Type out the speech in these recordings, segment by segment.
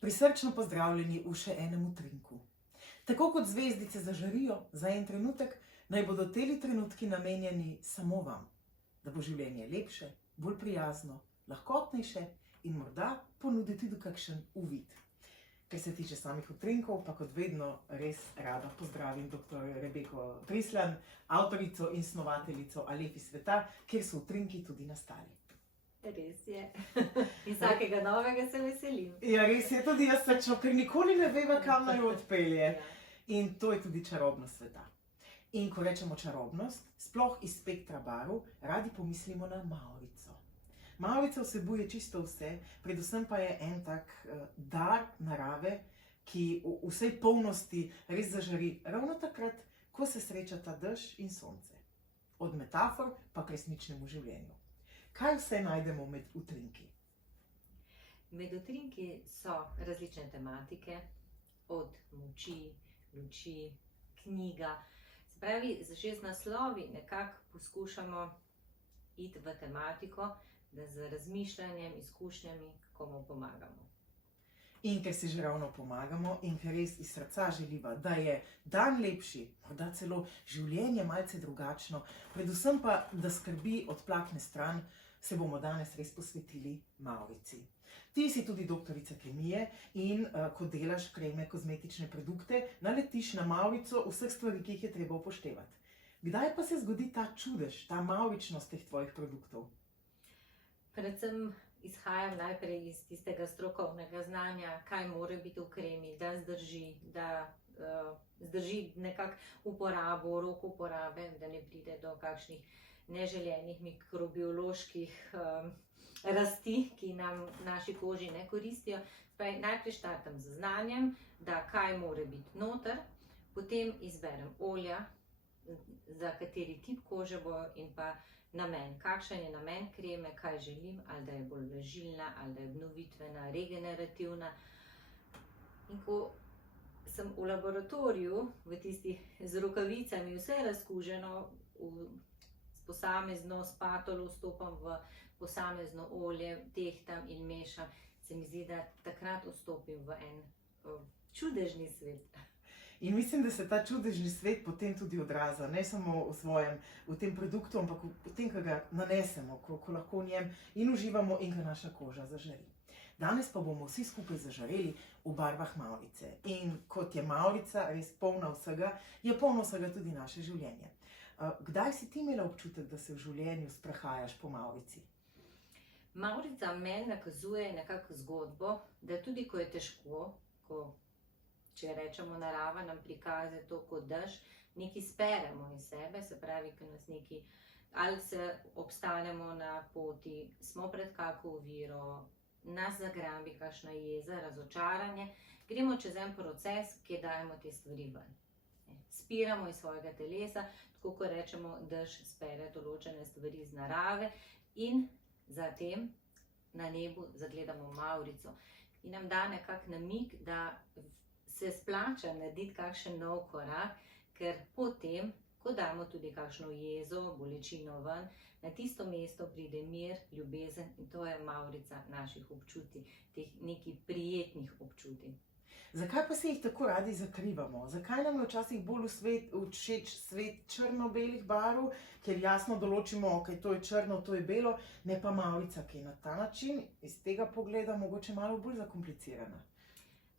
Prisrčno pozdravljeni v še enem utrinku. Tako kot zvezdice zažarijo za en trenutek, naj bodo teli trenutki namenjeni samo vam, da bo življenje lepše, bolj prijazno, lahkotnejše in morda ponuditi tudi kakšen uvid. Kar se tiče samih utrinkov, pa kot vedno res rada pozdravim dr. Rebeko Prislan, avtorico in snovateljico Alepi sveta, kjer so utrinki tudi nastali. Res je. In vsakega novega se veselim. Ja, res je, tudi jaz srčno, ker nikoli ne veva, kam naj odpelje. In to je tudi čarobnost sveta. In ko rečemo čarobnost, sploh iz spektra barv, radi pomislimo na mavrico. Mavrica vsebuje čisto vse, predvsem pa je en tak dar narave, ki v vsej polnosti res zažari ravno takrat, ko se srečata dež in sonce. Od metafor pa k resničnemu življenju. Kaj vse najdemo med utrinki? Med utrinki so različne tematike, od moči, luči, knjiga. Se pravi, že z naslovi nekako poskušamo iti v tematiko, da z razmišljanjem, izkušnjami komu pomagamo. In ker si že ravno pomagamo in ker res iz srca želiva, da je dan lepši, morda celo življenje malce drugačno, predvsem pa, da skrbi odplakne stran, se bomo danes res posvetili mavrici. Ti si tudi doktorica kemije in ko delaš kreme, kozmetične produkte, naletiš na mavrico vseh stvari, ki jih je treba upoštevati. Kdaj pa se zgodi ta čudež, ta mavričnost teh tvojih produktov? Predvsem izhajam najprej iz tistega strokovnega znanja, kaj mora biti v kremi, da zdrži, zdrži nekako uporabo, rok uporabe, da ne pride do kakšnih neželenih mikrobioloških rasti, ki nam naši koži ne koristijo. Najprej štartam z znanjem, da kaj mora biti noter, potem izberem olja, za kateri tip kože bo in pa namen, kakšen je namen kreme, kaj želim, ali da je bolj vlažilna, ali da je obnovitvena, regenerativna. In ko sem v laboratoriju, v tistih z rokavicami, vse razkuženo, s posamezno spatolo vstopam v posamezno olje, tehtam in mešam, se mi zdi, da takrat vstopim v en čudežni svet. In mislim, da se ta čudežni svet potem tudi odraza, ne samo v tem produktu, ampak v tem, ko ga nanesemo, ko lahko v njem in uživamo in ko naša koža zažari. Danes pa bomo vsi skupaj zažareli v barvah mavrice. In kot je mavrica res polna vsega, je polno vsega tudi naše življenje. Kdaj si ti imela občutek, da se v življenju sprehajaš po mavrici? Mavrica meni nakazuje nekako zgodbo, da tudi ko je težko, če rečemo narava nam prikaže to kot dež, nekaj speremo iz sebe, se pravi, ko nas nekaj, ali se obstanemo na poti, smo pred kako oviro, nas zagrabi kakšna jeza, razočaranje, gremo čez en proces, ki dajemo te stvari ven. Spiramo iz svojega telesa, tako ko rečemo, dež spere določene stvari iz narave in zatem na nebu zagledamo mavrico. In nam da nekak namig, da se splača narediti kakšen nov korak, ker potem, ko damo tudi kakšno jezo, bolečino ven, na tisto mesto pride mir, ljubezen in to je mavrica naših občutij, teh nekih prijetnih občutij. Zakaj pa se jih tako radi zakrivamo? Zakaj nam je včasih bolj všeč svet črno-belih barv, ker jasno določimo, ok, to je črno, to je belo, ne pa mavrica, ki je na ta način iz tega pogleda mogoče malo bolj zakomplicirana?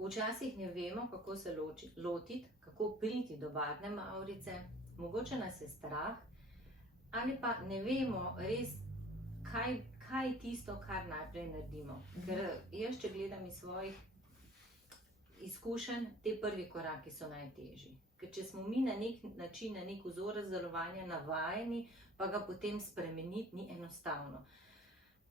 Včasih ne vemo, kako se lotiti, kako priti do barvne mavrice, mogoče nas je strah, ali pa ne vemo res, kaj je tisto, kar najprej naredimo. Ker jaz, če gledam iz svojih izkušenj, te prvi koraki so najtežji. Ker če smo mi na nek način, na nek vzorec delovanja navajeni, pa ga potem spremeniti ni enostavno.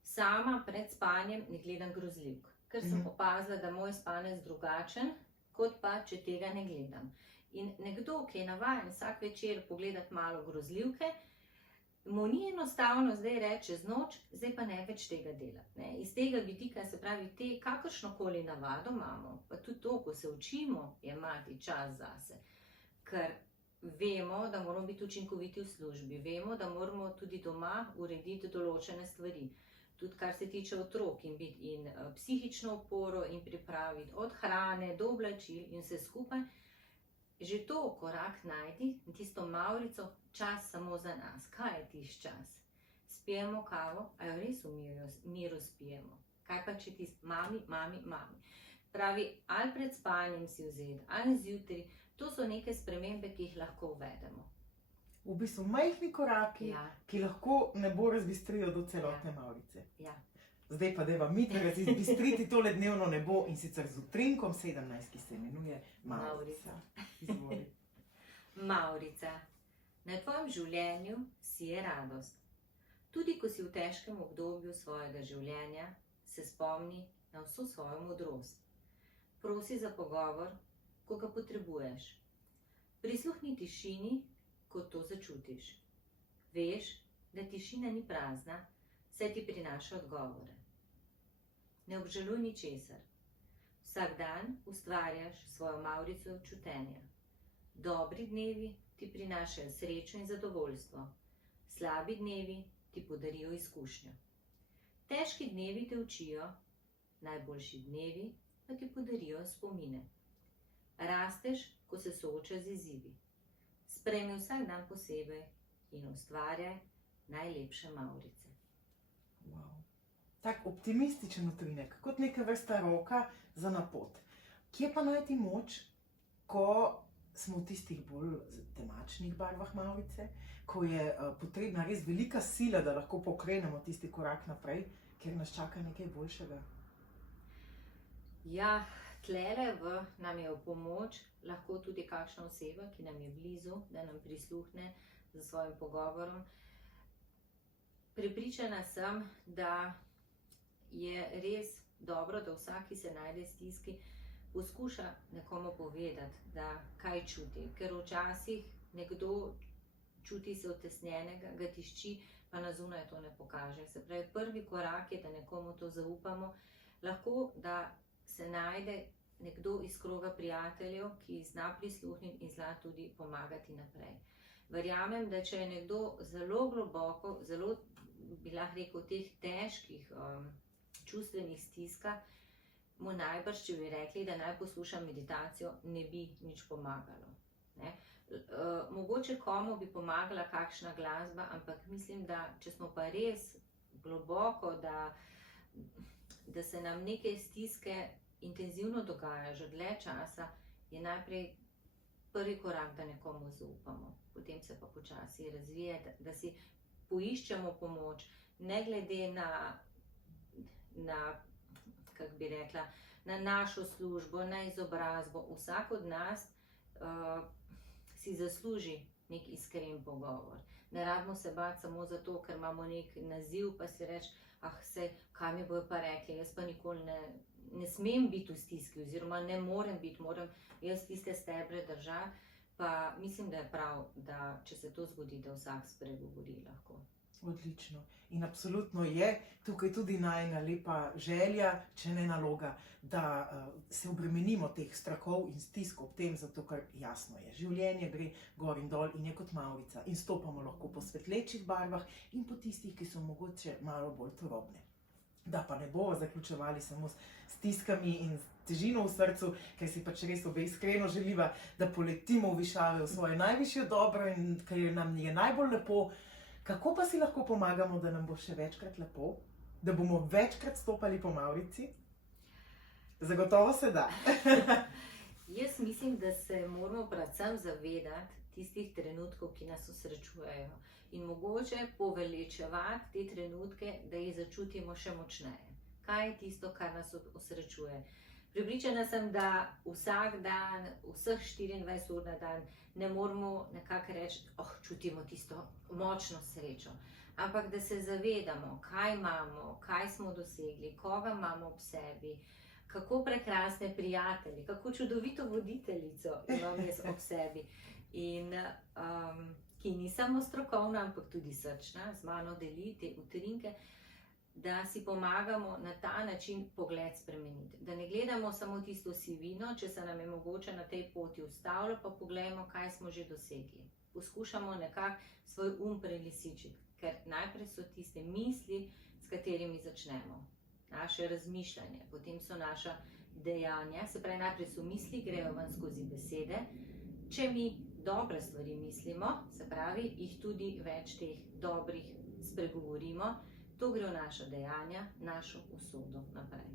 Sama pred spanjem ne gledam grozljivk, ker sem opazila, da moj spanec drugačen, kot pa, če tega ne gledam. In nekdo, ki je navajen vsak večer pogledati malo grozljivke, mu ni enostavno zdaj reči čez noč, zdaj pa ne več tega delati. Iz tega vidika, se pravi, te kakršnokoli navado imamo, pa tudi to, ko se učimo jemati čas zase, ker vemo, da moramo biti učinkoviti v službi, vemo, da moramo tudi doma urediti določene stvari. tudi kar se tiče otrok in psihično oporo in pripraviti od hrane do oblačil in vse skupaj. Že to korak najdi, tisto mavrico, čas samo za nas. Kaj je tisti čas? Spijemo kavo, a jo res v miru spijemo. Kaj pa če tisti mami. Pravi, ali pred spanjem si vzeti, ali zjutraj, to so neke spremembe, ki jih lahko uvedemo. V bistvu majhni koraki, ki lahko nebo razbistrijo do celotne mavrice. Ja. Zdaj pa dajva mi razbistriti tole dnevno nebo in sicer z utrinkom 17, ki se imenuje Mavrica. Izvoli. Mavrica. Na tvojem življenju si je radost. Tudi ko si v težkem obdobju svojega življenja, se spomni na vso svojo modrost. Prosi za pogovor, ko ga potrebuješ. Prisluhni tišini, ko to začutiš. Veš, da tišina ni prazna, saj ti prinaša odgovore. Ne obžaluj ničesar. Vsak dan ustvarjaš svojo mavrico čutenja. Dobri dnevi ti prinašajo srečo in zadovoljstvo. Slabi dnevi ti podarijo izkušnjo. Težki dnevi te učijo, najboljši dnevi pa ti podarijo spomine. Rasteš, ko se soočaš z izzivi. Sprejmi vsak dan posebej in ustvarjaj najlepše mavrice. Wow. Tak optimističen utrinek, kot neka vrsta roka za napot. Kje pa najti moč, ko smo v tistih bolj temačnih barvah mavrice, ko je potrebna res velika sila, da lahko pokrenemo tisti korak naprej, ker nas čaka nekaj boljšega? Ja, tlele nam je v pomoč lahko tudi kakšna oseba, ki nam je blizu, da nam prisluhne za svojim pogovorom. Prepričana sem, da je res dobro, da vsak, ki se najde v stiski, poskuša nekomu povedati, da kaj čuti. Ker včasih nekdo čuti se utesnjenega, ga tišči, pa na zunaj to ne pokaže. Se pravi, prvi korak je, da nekomu to zaupamo. Lahko, da se najde nekdo iz kroga prijateljev, ki zna prisluhniti in zna tudi pomagati naprej. Verjamem, da če je nekdo zelo globoko, zelo bi lahko rekel, v teh težkih čustvenih stiskah, mu najbrž, če bi rekli, da naj posluša meditacijo, ne bi nič pomagalo. Mogoče komu bi pomagala kakšna glasba, ampak mislim, da če smo pa res globoko, da se nam neke stiske intenzivno dogajajo že dlje časa, je najprej prvi korak, da nekomu zaupamo. Potem se pa počasi razvije, da si poiščemo pomoč, ne glede kako bi rekla, na našo službo, na izobrazbo. Vsak od nas si zasluži nek iskren pogovor. Ne rabimo se bati samo zato, ker imamo nek naziv, pa si reči, saj, kaj mi bojo pa rekli, jaz pa nikoli ne smem biti v stiski, oziroma ne morem biti, moram jaz tiste stebre držati, pa mislim, da je prav, da če se to zgodi, da vsak spregovori lahko. Odlično. In absolutno je tukaj tudi najina lepa želja, če ne naloga, da se obremenimo teh strahov in stisk ob tem, zato ker jasno je, življenje gre gor in dol in je kot mavrica in stopamo lahko po svetlečih barvah in po tistih, ki so mogoče malo bolj turobne. Da pa ne bomo zaključevali samo s stiskami in težino v srcu, ker si pač res obe iskreno želiva, da poletimo v višave, v svoje najvišje dobro in ker nam je najbolj lepo. Kako pa si lahko pomagamo, da nam bo še večkrat lepo, da bomo večkrat stopali po mavrici? Zagotovo se da. Jaz mislim, da se moramo predvsem zavedati tistih trenutkov, ki nas osrečujejo. In mogoče poveličevati te trenutke, da jih začutimo še močneje. Kaj je tisto, kar nas osrečuje? Prepričana sem, da vsak dan, vseh 24 ur na dan, ne moramo nekako reči, čutimo tisto močno srečo. Ampak da se zavedamo, kaj imamo, kaj smo dosegli, koga imamo ob sebi, kako prekrasne prijatelje, kako čudovito voditeljico imam jaz ob sebi. In ki ni samo strokovna, ampak tudi srčna, z mano deli te utrinke, da si pomagamo na ta način pogled spremeniti. Da ne gledamo samo tisto sivino, če se nam je mogoče na tej poti ustavilo, pa pogledamo, kaj smo že dosegli. Poskušamo nekako svoj prelisičiti, ker najprej so tiste misli, s katerimi začnemo. Naše razmišljanje, potem so naša dejanja, se pravi, najprej so misli, grejo ven skozi besede. Če mi dobre stvari mislimo, se pravi, jih tudi več teh dobrih spregovorimo, to gre v naša dejanja, našo usodo naprej.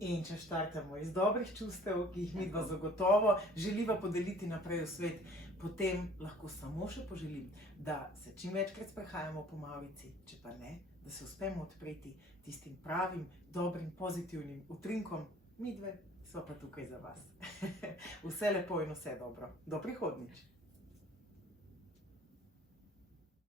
In če štartamo iz dobrih čustev, ki jih midva zagotovo želiva podeliti naprej v svet, potem lahko samo še poželim, da se čim večkrat sprehajamo po Maurici, če pa ne, da se uspemo odpreti tistim pravim, dobrim, pozitivnim utrinkom. Midve so pa tukaj za vas. Vse lepo in vse dobro. Do prihodnjič.